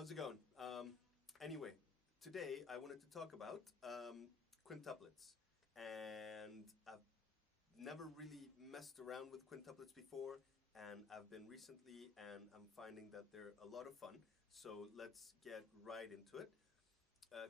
How's it going? Anyway, today I wanted to talk about quintuplets. And I've never really messed around with quintuplets before, and I've been recently, and I'm finding that they're a lot of fun. So let's get right into it.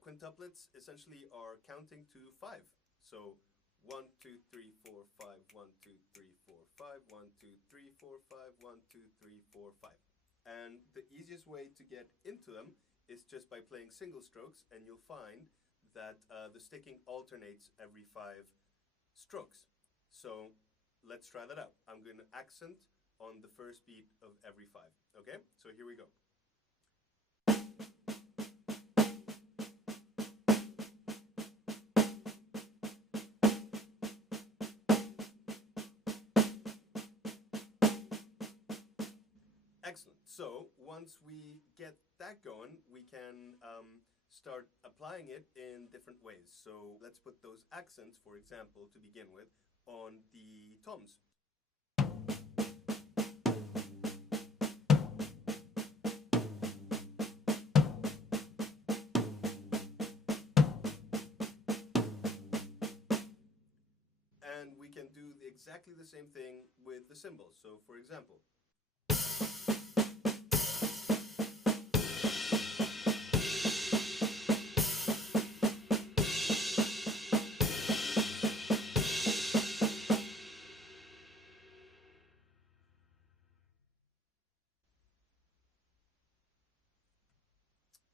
Quintuplets essentially are counting to five. So 1, 2, 3, 4, 5, 1, 2, 3, 4, 5, 1, 2, 3, 4, 5, 1, 2, 3, 4, 5. And the easiest way to get into them is just by playing single strokes, and you'll find that the sticking alternates every 5 strokes. So let's try that out. I'm going to accent on the first beat of every 5. Okay, so here we go. Excellent. So once we get that going, we can start applying it in different ways. So let's put those accents, for example, to begin with, on the toms. And we can do exactly the same thing with the cymbals. So for example,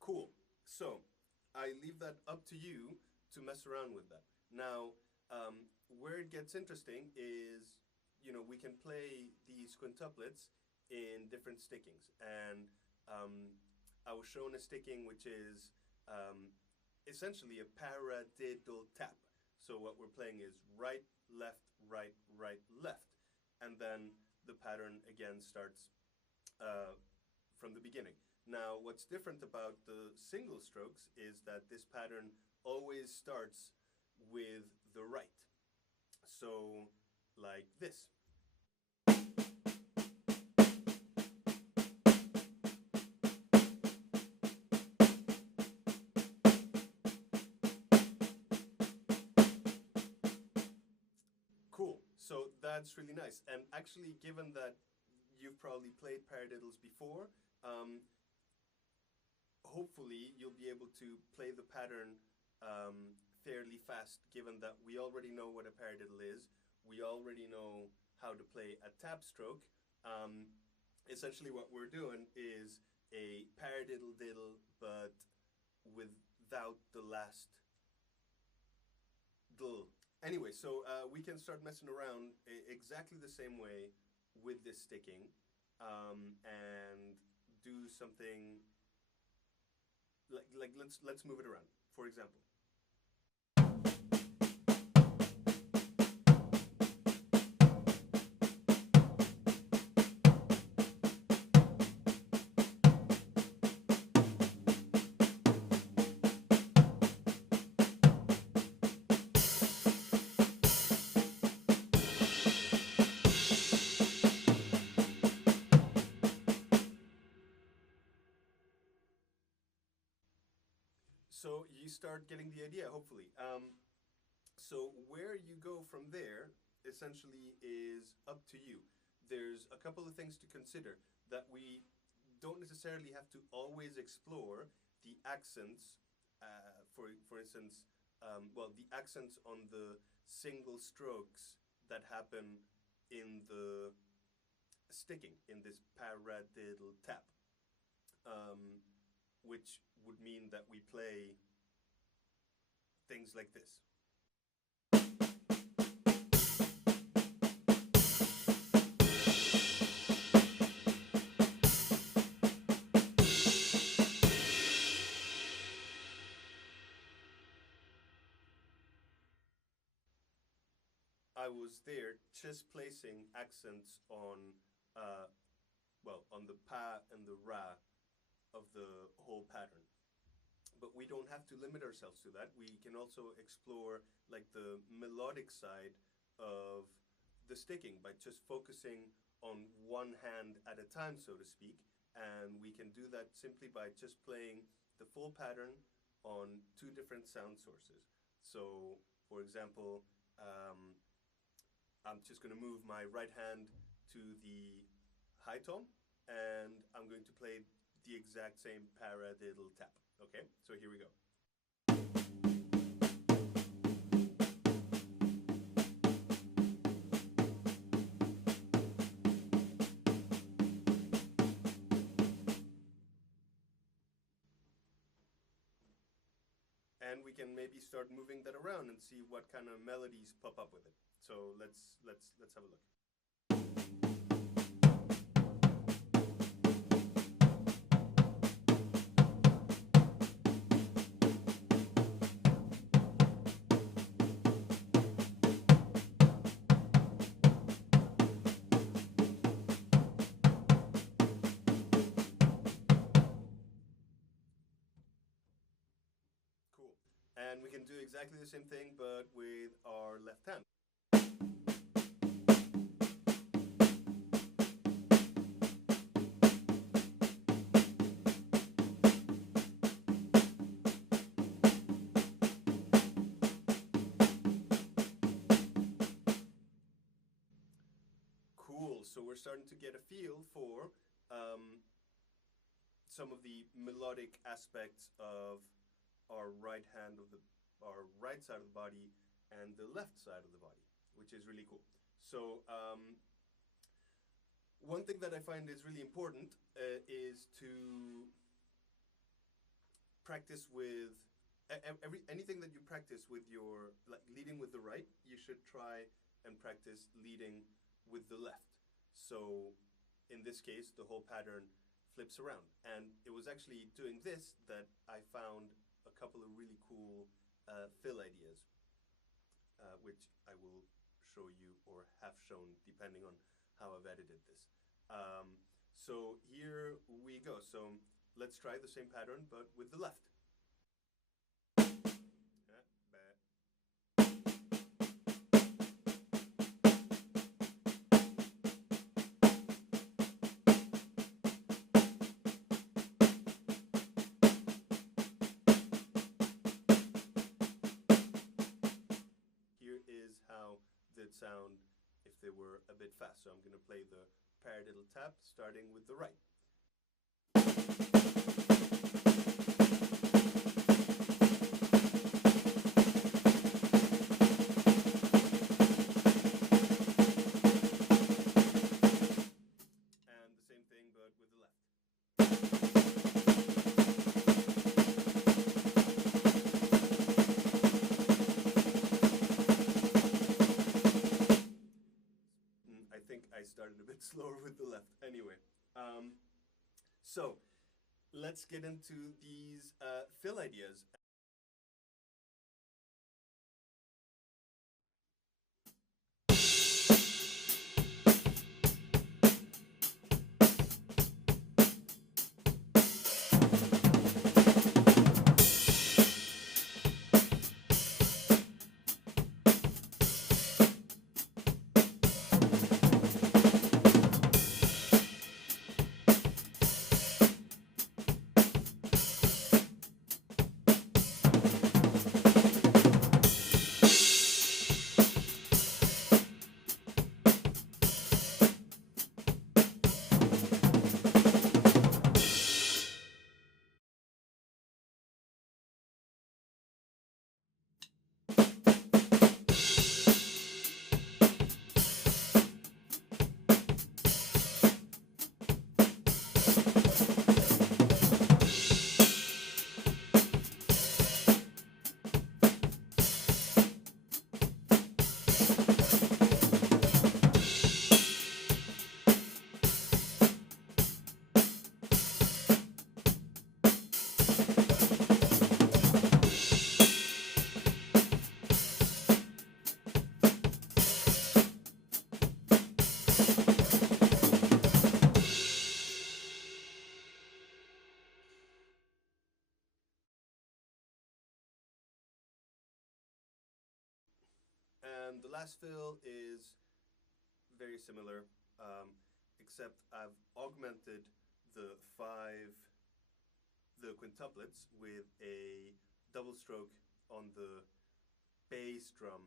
cool. So I leave that up to you to mess around with that. Now, where it gets interesting is, we can play these quintuplets in different stickings. And I was shown a sticking which is essentially a paradiddle-tap. So what we're playing is right, left, right, right, left. And then the pattern again starts from the beginning. Now, what's different about the single strokes is that this pattern always starts with the right. So, like this. Cool. So that's really nice. And actually, given that you've probably played paradiddles before, hopefully you'll be able to play the pattern fairly fast, given that we already know what a paradiddle is. We already know how to play a tap stroke. Essentially what we're doing is a paradiddle-diddle, but without the last diddle. Anyway, so we can start messing around exactly the same way with this sticking, and do something like let's move it around. For example. So you start getting the idea, hopefully. So where you go from there, essentially, is up to you. There's a couple of things to consider that we don't necessarily have to always explore the accents. For instance, the accents on the single strokes that happen in the sticking, in this paradiddle-tap. Which would mean that we play things like this. I was there just placing accents on, on the pa and the ra of the whole pattern. But we don't have to limit ourselves to that. We can also explore like the melodic side of the sticking by just focusing on one hand at a time, so to speak, and we can do that simply by just playing the full pattern on two different sound sources. So, for example, I'm just going to move my right hand to the high tom, and I'm going to play the exact same paradiddle-tap. Okay, so here we go. And we can maybe start moving that around and see what kind of melodies pop up with it. So let's have a look. Cool. And we can do exactly the same thing, but with our left hand. Cool. So we're starting to get a feel for some of the melodic aspects of our right hand of our right side of the body and the left side of the body, which is really cool. So one thing that I find is really important is to practice with anything that you practice with your, like leading with the right, you should try and practice leading with the left. So in this case, the whole pattern flips around. And it was actually doing this that I found a couple of really cool fill ideas, which I will show you or have shown depending on how I've edited this. So here we go. So let's try the same pattern but with the left. That sound if they were a bit fast. So I'm going to play the paradiddle-tap starting with the right. And the same thing but with the left. I started a bit slower with the left. Anyway, so let's get into these fill ideas. And the last fill is very similar, except I've augmented the quintuplets with a double stroke on the bass drum